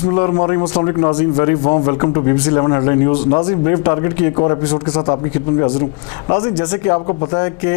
बिस्मिल्लाहिर्रहमानिर्रहीम, अस्सलाम वालेकुम नाज़रीन, very warm welcome to BBC 11 headline news. नाज़रीन, ब्रेव टारगेट की एक और एपिसोड के साथ आपकी खिदमत में हाजिर हूँ। नाज़रीन, जैसे कि आपको पता है कि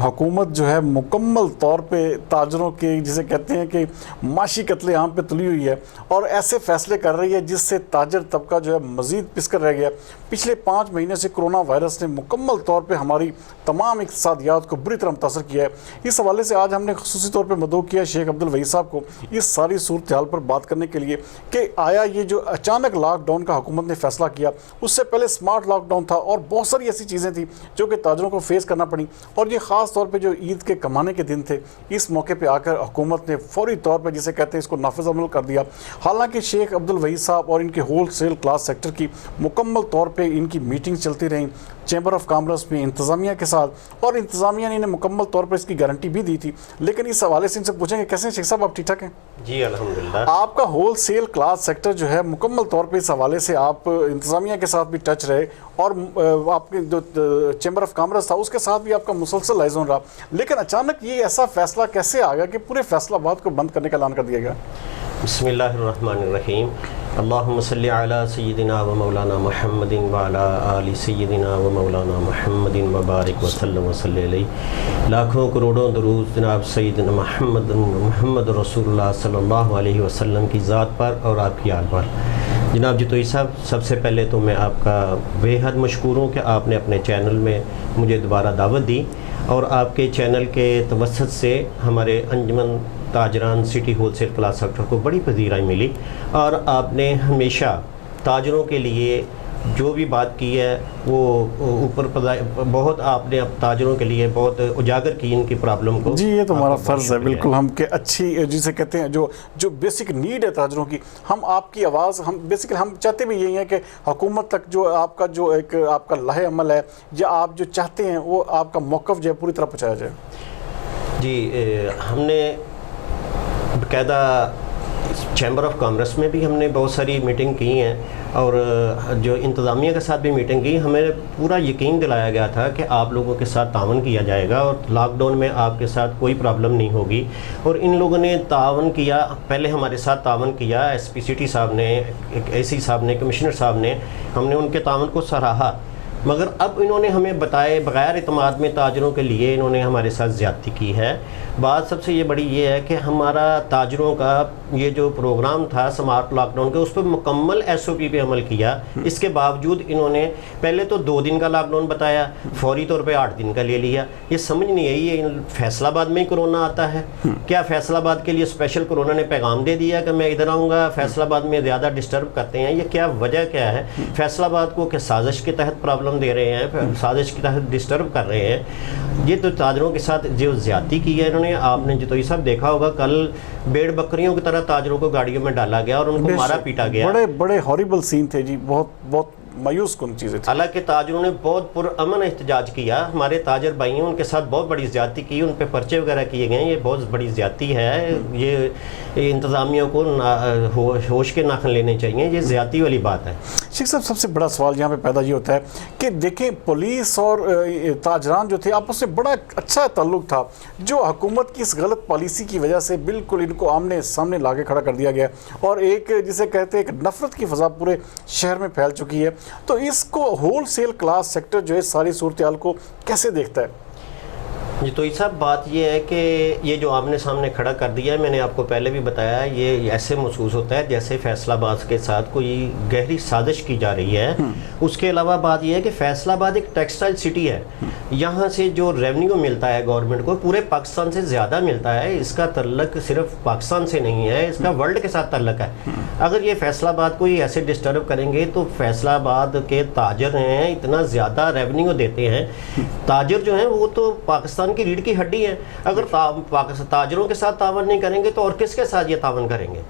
हुकूमत जो है मुकम्मल तौर पे ताजरों के जिसे कहते हैं कि माशी कत्लेआम पे तुली हुई है और ऐसे फैसले कर रही है जिससे ताजर तबका जो है मज़ीद पिसकर रह गया। पिछले 5 महीने से कोरोना वायरस ने मुकम्मल तौर पर हमारी तमाम इक़्तिसादियात को बुरी तरह मुतासर किया है। इस हवाले से आज हमने ख़ुसूसी तौर पर मदऊ किया शेख अब्दुल वहीद साहब को इस सारी सूरत हाल पर बात करने के लिए कि आया ये जो अचानक लॉकडाउन का हुकूमत ने फैसला किया, उससे पहले स्मार्ट लॉकडाउन था और बहुत सारी ऐसी चीज़ें थी जो कि ताजरों को फेस करना पड़ी। और ये ख़ास तौर पे जो ईद के कमाने के दिन थे, इस मौके पे आकर हुकूमत ने फौरी तौर पे जिसे कहते हैं इसको नाफिज अमल कर दिया। हालांकि शेख अब्दुल वहीद साहब और इनके होल सेल क्लास सेक्टर की मुकम्मल तौर पर इनकी मीटिंग चलती रहीं चैम्बर ऑफ कॉमर्स में इंतज़ामिया के साथ, और इंतज़ामिया ने इन्हें मुकम्मल तौर पर इसकी गारंटी भी दी थी। लेकिन इस हवाले से इनसे पूछेंगे, कैसे हैं शेख साहब, आप ठीक ठाक हैं? जी अल्हम्दुलिल्लाह। आपका होल सेल क्लास सेक्टर जो है मुकम्मल तौर पे इस हवाले से आप इंतज़ामिया के साथ भी टच रहे और आपके जो चैम्बर ऑफ कॉमर्स था उसके साथ भी आपका मुसलसल लाइजोन रहा, लेकिन अचानक ये ऐसा फैसला कैसे आ गया कि पूरे फैसलाबाद को बंद करने का ऐलान कर दिया गया? बिस्मिल्लाहिर्रहमानिर्रहीम। अल्लाहुम्मा सल्लि अला सय्यिदिना व मौलाना मुहम्मदिन व अला आलि सय्यिदिना व मौलाना मुहम्मदिन व बारिक व सल्लम व सल्ली अलैहि। लाखों करोड़ों दरूद जनाब सय्यिदना मुहम्मद रसूलुल्लाह सल्लल्लाहु अलैहि वसल्लम की ज़ात पर और आपकी आल पर। जनाब जितोई साहब, सबसे पहले तो मैं आपका बेहद मशकूर हूँ कि आपने अपने चैनल में मुझे दोबारा दावत दी और आपके चैनल के तवस्सुत से हमारे अंजुमन ताजरान सिटी होलसेल क्लास सेक्टर को बड़ी पजीराई मिली और आपने हमेशा ताजरों के लिए जो भी बात की है वो ऊपर बहुत आपने अब ताजरों के लिए बहुत उजागर की इनकी प्रॉब्लम को। जी, ये तो हमारा फ़र्ज़ है बिल्कुल, हम के अच्छी जिसे कहते हैं जो बेसिक नीड है ताजरों की, हम आपकी आवाज़ हम बेसिकली हम चाहते भी यही है कि हुकूमत तक जो आपका जो एक आपका लाहे अमल है या आप जो चाहते हैं वो आपका मौक़िफ़ जो है पूरी तरह पहुँचाया जाए। जी, हमने बाकायदा चैम्बर ऑफ कॉमर्स में भी हमने बहुत सारी मीटिंग की हैं और जो इंतज़ामिया के साथ भी मीटिंग की। हमें पूरा यकीन दिलाया गया था कि आप लोगों के साथ तावन किया जाएगा और लॉकडाउन में आपके साथ कोई प्रॉब्लम नहीं होगी। और इन लोगों ने तावन किया, पहले हमारे साथ तावन किया, SPCT साहब ने, AC साहब ने, कमिश्नर साहब ने, हमने उनके तावन को सराहा। मगर अब इन्होंने हमें बताए बग़ैर इत्मीनान में ताजरों के लिए इन्होंने हमारे साथ ज़्यादती की है। बात सबसे ये बड़ी ये है कि हमारा ताजरों का ये जो प्रोग्राम था स्मार्ट लॉकडाउन का, उस पर मुकम्मल SOP पे अमल किया। इसके बावजूद इन्होंने पहले तो 2 दिन का लॉकडाउन बताया, फौरी तौर पे 8 दिन का ले लिया। ये समझ नहीं आई, ये फैसलाबाद में ही कोरोना आता है क्या? फैसलाबाद के लिए स्पेशल कोरोना ने पैगाम दे दिया कि मैं इधर आऊँगा, फैसलाबाद में ज़्यादा डिस्टर्ब करते हैं, ये क्या वजह क्या है? फैसलाबाद को क्या साजिश के तहत प्रॉब्लम दे रहे हैं, साजिश के तहत डिस्टर्ब कर रहे हैं? ये तो ताजरों के साथ जो ज़्यादती की है इन्होंने, आपने जो तो ये सब देखा होगा, कल भेड़ बकरियों की तरह ताजरों को गाड़ियों में डाला गया और उनको मारा पीटा गया। बड़े बड़े हॉरिबल सीन थे जी, बहुत बहुत मायूस कुन चीज़ें थी। हालांकि ताजरों ने बहुत पुरअमन एहतजाज किया, हमारे ताजर भाइयों उनके साथ बहुत बड़ी ज़्यादती की, उन पर पर्चे वगैरह किए गए। ये बहुत बड़ी ज़्यादती है, ये इंतज़ामिया को होश के नाखन लेने चाहिए, ये ज़्यादती वाली बात है। शेख साहब, सबसे बड़ा सवाल यहाँ पे पैदा ये होता है कि देखें, पुलिस और ताजरान जो थे आपस में बड़ा अच्छा ताल्लुक था, जो हुकूमत की इस गलत पॉलिसी की वजह से बिल्कुल इनको आमने सामने लाके खड़ा कर दिया गया और एक जिसे कहते हैं एक नफरत की फ़ज़ा पूरे शहर में फैल चुकी है। तो इसको होल सेल क्लास सेक्टर जो है सारी सूरत हाल को कैसे देखता है? जी, तो ये सब बात ये है कि ये जो आमने सामने खड़ा कर दिया है, मैंने आपको पहले भी बताया, ये ऐसे महसूस होता है जैसे फैसलाबाद के साथ कोई गहरी साजिश की जा रही है। उसके अलावा बात ये है कि फैसलाबाद एक टेक्सटाइल सिटी है, यहाँ से जो रेवेन्यू मिलता है गवर्नमेंट को पूरे पाकिस्तान से ज़्यादा मिलता है। इसका तल्लक सिर्फ पाकिस्तान से नहीं है, इसका वर्ल्ड के साथ तल्लक है। अगर ये फैसलाबाद को ये ऐसे डिस्टर्ब करेंगे तो फैसलाबाद के ताजर हैं, इतना ज़्यादा रेवेन्यू देते हैं, ताजर जो हैं वो तो पाकिस्तान की रीढ़ की हड्डी है। अगर ताजरों के साथ तावन नहीं करेंगे तो और किसके साथ ये तावन करेंगे?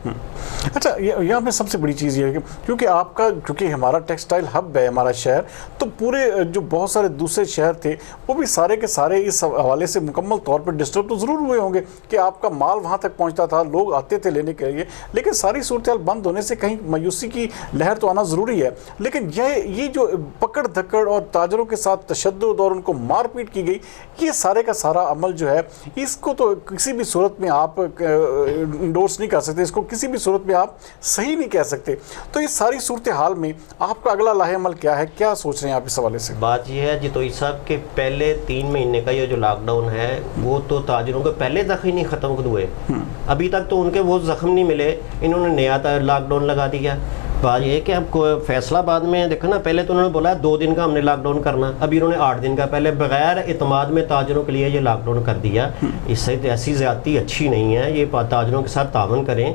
अच्छा, यहाँ पे सबसे बड़ी चीज़ ये है कि क्योंकि हमारा टेक्सटाइल हब है हमारा शहर, तो पूरे जो बहुत सारे दूसरे शहर थे वो भी सारे के सारे इस हवाले से मुकम्मल तौर पर डिस्टर्ब तो ज़रूर हुए होंगे कि आपका माल वहाँ तक पहुँचता था, लोग आते थे लेने के लिए, लेकिन सारी सूरत हाल बंद होने से कहीं मायूसी की लहर तो आना ज़रूरी है। लेकिन ये जो पकड़ धकड़ और ताजरों के साथ तशद्दुद और उनको मारपीट की गई, ये सारे का सारा अमल जो है, इसको तो किसी भी सूरत में आप इंडोर्स नहीं कर सकते, इसको किसी भी सूरत में आप सही नहीं कह सकते। तो इस सारी सूरत हाल में आपका अगला लाहेअमल क्या है, क्या सोच रहे हैं आप इस हवाले से? बात यह है जितोई साहब के पहले 3 महीने का ये जो लॉकडाउन है वो तो ताजरों के पहले तक ही नहीं ख़त्म हुए, अभी तक तो उनके वो ज़ख्म नहीं मिले, इन्होंने नया लॉकडाउन लगा दिया। बात ये है कि आपको फैसलाबाद में देखो ना, पहले तो उन्होंने बोला 2 दिन का हमने लॉकडाउन करना, अभी उन्होंने 8 दिन का पहले बगैर इतमाद में ताजरों के लिए ये लॉकडाउन कर दिया। इससे तो ऐसी ज़्यादती अच्छी नहीं है, ये ताजरों के साथ तावन करें।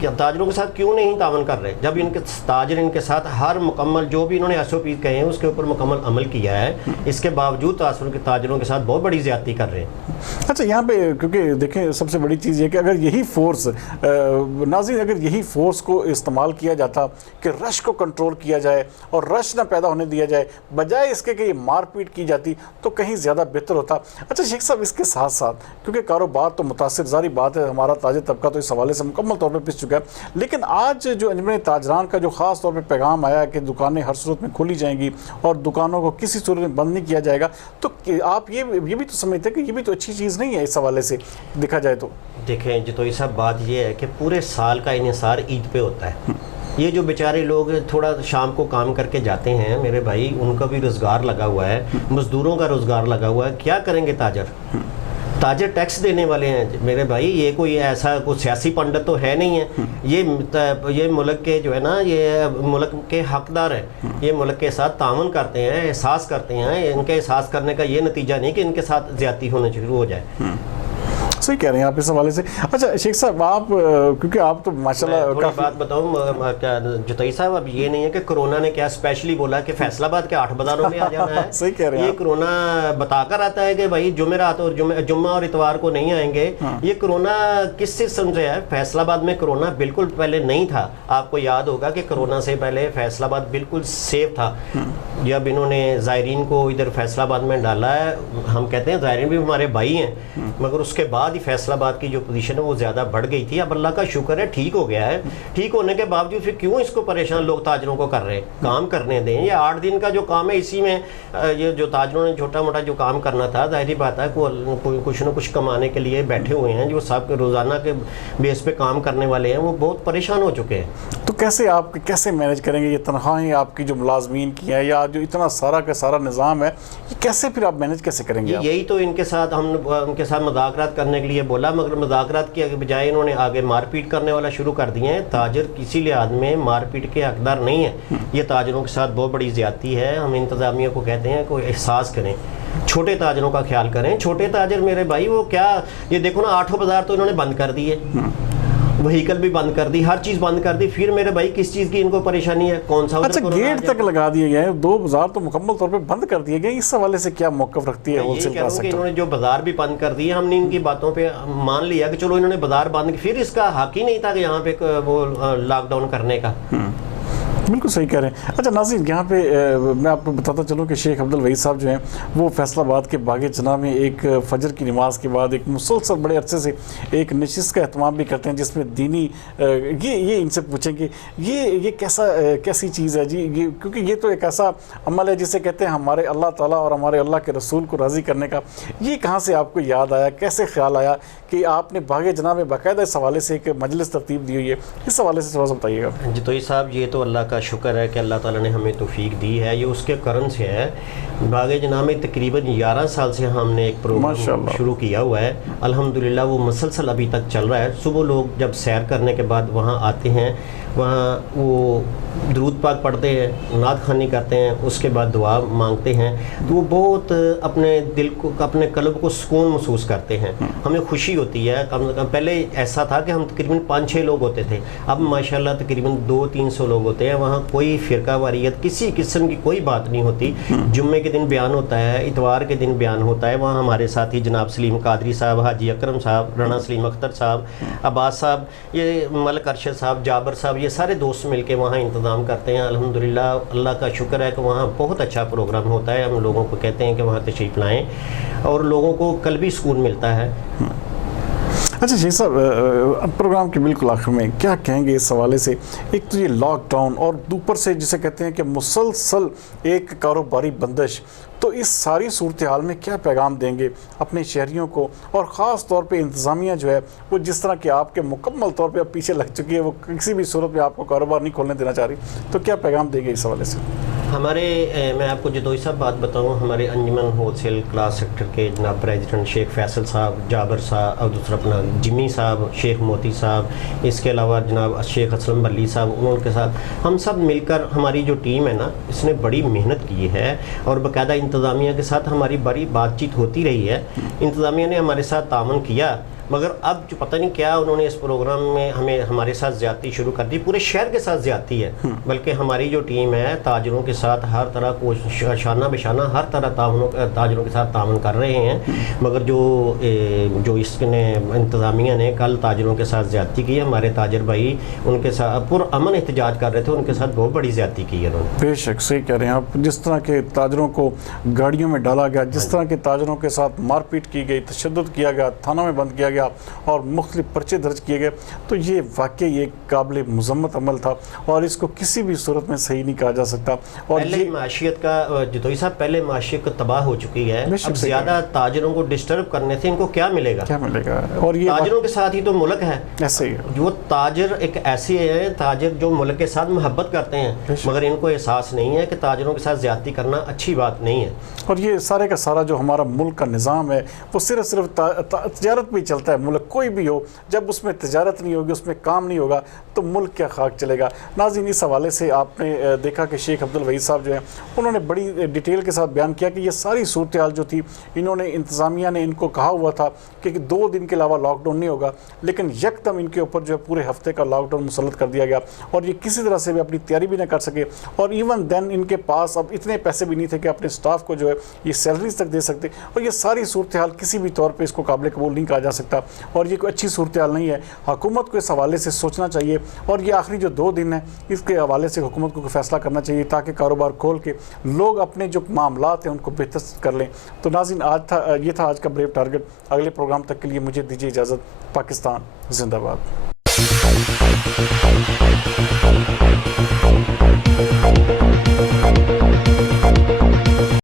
कि ताजरों के साथ क्यों नहीं तावन कर रहे, जब इनके ताजर इनके साथ हर मुकम्मल जो भी इन्होंने SOP कहे हैं उसके ऊपर मुकम्मल अमल किया है, इसके बावजूद ताजरों के साथ बहुत बड़ी ज़्यादती कर रहे हैं। अच्छा, यहाँ पे क्योंकि देखें सबसे बड़ी चीज़ ये कि अगर यही फोर्स नाज़रीन, अगर यही फोर्स को इस्तेमाल किया जाता कि रश को कंट्रोल किया जाए और रश ना पैदा होने दिया जाए, बजाय इसके कि ये मारपीट की जाती तो कहीं ज़्यादा बेहतर होता। अच्छा शेख साहब, इसके साथ साथ क्योंकि कारोबार तो मुतासिर, ज़ारी बात है, हमारा ताजर तबका तो इस हवाले से मुकम्मल तौर पर पिस चुका है, लेकिन आज जो अंजुमन ताजरान का जो ख़ास तौर पर पैगाम आया कि दुकानें हर सूरत में खोली जाएंगी और दुकानों को किसी सूरत में बंद नहीं किया जाएगा, तो आप ये भी तो समझते हैं कि ये भी तो अच्छी चीज़ नहीं है इस हवाले से देखा जाए तो? देखें जो तो ये सब बात ये है कि पूरे साल का इन्हिसार ईद पे होता है। ये जो बेचारे लोग थोड़ा शाम को काम करके जाते हैं मेरे भाई, उनका भी रोज़गार लगा हुआ है, मज़दूरों का रोज़गार लगा हुआ है, क्या करेंगे ताजर? ताजर टैक्स देने वाले हैं मेरे भाई, ये कोई ऐसा कोई सियासी पंडित तो है नहीं है, ये मुल्क के जो है ना, ये मुल्क के हकदार हैं, ये मुल्क के साथ तावन करते हैं, एहसास करते हैं। इनके एहसास करने का ये नतीजा नहीं कि इनके साथ ज़्यादती होने शुरू हो जाए। सही कह रहे हैं आप इस हवाले से। अच्छा शेख साहब, आप क्योंकि आप तो माशाल्लाह काफ़ी बात बताऊँ क्या जुतई साहब, अब ये नहीं है कि कोरोना ने क्या स्पेशली बोला कि फैसलाबाद के 8 बाज़ारों में आ जाना है। सही कह रहे हैं ये कोरोना बताकर आता है कि भाई जुमेरात और जुम्मा और इतवार को नहीं आएंगे। ये कोरोना किस सिस्टम से है? फैसलाबाद में कोरोना बिल्कुल पहले नहीं था। आपको याद होगा कि कोरोना से पहले फैसलाबाद बिल्कुल सेफ था। जब इन्होंने ज़ायरीन को इधर फैसलाबाद में डाला है, हम कहते हैं ज़ायरीन भी हमारे भाई हैं, मगर उसके बाद फैसलाबाद की जो पोजीशन है वो ज़्यादा बढ़ गई थी। अब अल्लाह का शुक्र है ठीक हो गया है। ठीक होने के बावजूद फिर क्यों इसको परेशान लोग ताजरों को कर रहे हैं? काम करने दें। ये 8 दिन का जो काम है, इसी में ये जो ताजरों ने छोटा मोटा जो काम करना था, जाहिर बात है कुछ ना कुछ कमाने के लिए बैठे हुए हैं, जो सब रोज़ाना के बेस पे काम करने वाले हैं, वो बहुत परेशान हो चुके हैं। तो कैसे मैनेज करेंगे ये तनख्वाहें आपकी जो मुलाजमीन की हैं, या जो इतना सारा का सारा निज़ाम है, ये कैसे फिर आप मैनेज कैसे करेंगे? यही तो इनके साथ हम उनके साथ मुज़ाकरात करने के लिए बोला, मगर मुज़ाकरात की बजाय इन्होंने आगे मारपीट करने वाला शुरू कर दिए हैं। ताजर किसी लिहाज में मारपीट के हकदार नहीं है। ये ताजरों के साथ बहुत बड़ी ज़्यादती है। हम इंतज़ामिया को कहते हैं कोई एहसास करें, छोटे ताजरों का ख्याल करें। छोटे ताजर मेरे भाई वो क्या, ये देखो ना 8 बाज़ार तो इन्होंने बंद कर दिए, व्हीकल भी बंद कर दी, हर चीज़ बंद कर दी। फिर मेरे भाई किस चीज़ की इनको परेशानी है? कौन सा? अच्छा, गेट तक लगा दिए गए हैं, 2 बाजार तो मुकम्मल तौर पे बंद कर दिए गए। इस हवाले से क्या मौक़िफ़ रखती है होलसेल का सेक्टर? इन्होंने जो बाजार भी बंद कर दिए, हमने इनकी बातों पे मान लिया कि चलो इन्होंने बाजार बंद, फिर इसका हक ही नहीं था कि यहाँ पे वो लॉकडाउन करने का। बिल्कुल सही कह रहे हैं। अच्छा नाज़रीन, यहाँ पे मैं आपको बताता चलूँ कि शेख अब्दुल वहीद साहब जो हैं वो फैसलाबाद के बाग जना में एक फजर की नमाज के बाद एक मुसलसल बड़े अरसे से एक नशिस्त का एहतमाम भी करते हैं, जिसमें दीनी ये इनसे पूछें कि ये कैसी चीज़ है जी, ये क्योंकि ये तो एक ऐसा अमल है जिसे कहते हैं हमारे अल्लाह ताला और हमारे अल्लाह के रसूल को राज़ी करने का। ये कहाँ से आपको याद आया, कैसे ख्याल आया कि आपने बाग जना में बाकायदा इस हवाले से एक मजलिस तरतीब दी हुई है? इस हवाले से थोड़ा सा बताइएगा। जी तो साहब, ये तो अल्लाह का शुक्र है कि अल्लाह ताला ने हमें तौफीक दी है, ये उसके करम से है। बाग जना में तकरीबन 11 साल से हमने एक प्रोग्राम शुरू किया हुआ है। अल्हम्दुलिल्लाह वो मुसलसल अभी तक चल रहा है। सुबह लोग जब सैर करने के बाद वहाँ आते हैं, वहाँ वो दरूद पाक पढ़ते हैं, नात खानी करते हैं, उसके बाद दुआ मांगते हैं, तो वो बहुत अपने दिल को, अपने कल्ब को सुकून महसूस करते हैं। हमें खुशी होती है। कम से कम पहले ऐसा था कि हम तकरीबन 5-6 लोग होते थे, अब माशाल्लाह तकरीबन 200-300 लोग होते हैं। वहाँ कोई फ़िरका वारियत किसी किस्म की कोई बात नहीं होती। जुम्मे के दिन बयान होता है, इतवार के दिन बयान होता है। वहाँ हमारे साथी जनाब सलीम कादरी साहब, हाजी अकरम साहब, राना सलीम अख्तर साहब, अब्बास साहब, ये मलिक अरशद साहब, जाबर साहब, یہ سارے دوست مل کے وہاں انتظام کرتے ہیں. الحمدللہ اللہ کا شکر ہے کہ وہاں بہت اچھا پروگرام ہوتا ہے. ہم لوگوں کو کہتے ہیں کہ وہاں تشریف لائیں اور لوگوں کو قلبی سکون ملتا ہے. اچھا شیخ صاحب، پروگرام کے بالکل آخر میں کیا کہیں گے اس حوالے سے؟ ایک تو یہ لاک ڈاؤن اور اوپر سے جسے کہتے ہیں کہ مسلسل ایک کاروباری بندش، تو اس ساری صورتحال میں کیا پیغام دیں گے اپنے شہریوں کو، اور خاص طور پہ انتظامیہ جو ہے وہ جس طرح کہ آپ کے مکمل طور پہ اب پیچھے لگ چکی ہے، وہ کسی بھی صورت میں آپ کو کاروبار نہیں کھولنے دینا چاہ رہی، تو کیا پیغام دیں گے اس حوالے سے؟ میں آپ کو جدوئی صاحب بات بتاؤں، ہمارے انجمن ہول سیل کلاس سیکٹر کے جناب پریزیڈنٹ شیخ فیصل صاحب، جابر صاحب، اور دوسرا اپنا جمی صاحب، شیخ موتی صاحب، اس کے علاوہ جناب شیخ اسلم بلی صاحب، انہوں کے ساتھ ہم سب مل کر ہماری جو ٹیم ہے نا، اس نے بڑی محنت کی ہے اور باقاعدہ انتظامیہ کے ساتھ ہماری بڑی بات چیت ہوتی رہی ہے. انتظامیہ نے ہمارے ساتھ تعاون کیا، مگر اب جو پتہ نہیں کیا انہوں نے اس پروگرام میں ہمارے ساتھ زیادتی شروع کر دی. پورے شہر کے ساتھ زیادتی ہے، بلکہ ہماری جو ٹیم ہے تاجروں کے ساتھ ہر طرح کو شانہ بشانہ ہر طرح تاجروں کے ساتھ تعاون کر رہے ہیں. مگر جو اس نے انتظامیہ نے کل تاجروں کے ساتھ زیادتی کی، ہمارے تاجر بھائی ان کے ساتھ پرامن احتجاج کر رہے تھے، ان کے ساتھ بہت بڑی زیادتی کی ہے انہوں نے. بے شک صحیح کہہ رہے ہیں آپ. جس طرح کے تاجروں کو گاڑیوں میں ڈالا گیا، جس طرح کے تاجروں کے ساتھ مار پیٹ کی گئی، تشدد کیا گیا، تھانوں میں بند کیا گیا اور مختلف پرچے درج کیے گئے، تو یہ واقعی ایک قابل مذمت عمل تھا اور اس کو کسی بھی صورت میں صحیح نہیں کہا جا سکتا. اور پہلے معاشیت کا جدوئی صاحب پہلے معاشیت تباہ ہو چکی ہے، اب زیادہ تاجروں کو ڈسٹرب کرنے سے ان کو کیا ملے گا؟ اور یہ تاجروں کے ساتھ ہی تو ملک ہے. ایسے ہی وہ تاجر ایک ایسی ہے، تاجر جو ملک کے ساتھ محبت کرتے ہیں، مگر ان کو احساس نہیں ہے کہ تاجروں کے ساتھ زیادتی کرنا اچھی بات نہیں ہے. اور یہ سارے کا سارا جو ہمارا ملک کا نظام ہے وہ صرف تجارت میں چلتا ہے. ملک کوئی بھی ہو، جب اس میں تجارت نہیں ہوگی، اس میں کام نہیں ہوگا، تو ملک کیا خاک چلے گا. ناظرین، اس حوالے سے آپ نے دیکھا کہ شیخ عبدالوحید صاحب جو ہیں انہوں نے بڑی ڈیٹیل کے ساتھ بیان کیا کہ یہ ساری صورتحال جو تھی، انہوں نے انتظامیہ نے ان کو کہا ہوا تھا کہ 2 دن کے علاوہ لاک ڈاؤن نہیں ہوگا، لیکن یکدم ان کے اوپر جو ہے پورے ہفتے کا لاک ڈاؤن مسلط کر دیا گیا اور یہ کسی طرح سے بھی اپنی تیاری بھی نہ کر سکے. اور ایون دین ان کے پاس اب اتنے پیسے بھی نہیں تھے کہ اپنے سٹاف کو جو ہے یہ سیلریز تک دے سکتے. اور یہ ساری صورتحال کسی بھی طور پہ اس کو قابل قبول نہیں کہا جا سکتا اور یہ کوئی اچھی صورتحال نہیں ہے. حکومت کو اس حوالے سے سوچنا چاہیے اور یہ آخری جو 2 دن ہیں اس کے حوالے سے حکومت کو فیصلہ کرنا چاہیے تاکہ کاروبار کھول کے لوگ اپنے جو معاملات ہیں ان کو بہتر کر لیں. تو ناظرین، یہ تھا آج کا بریو ٹارگٹ. اگلے پروگرام تک کے لیے مجھے دیجیے اجازت. پاکستان زندہ باد.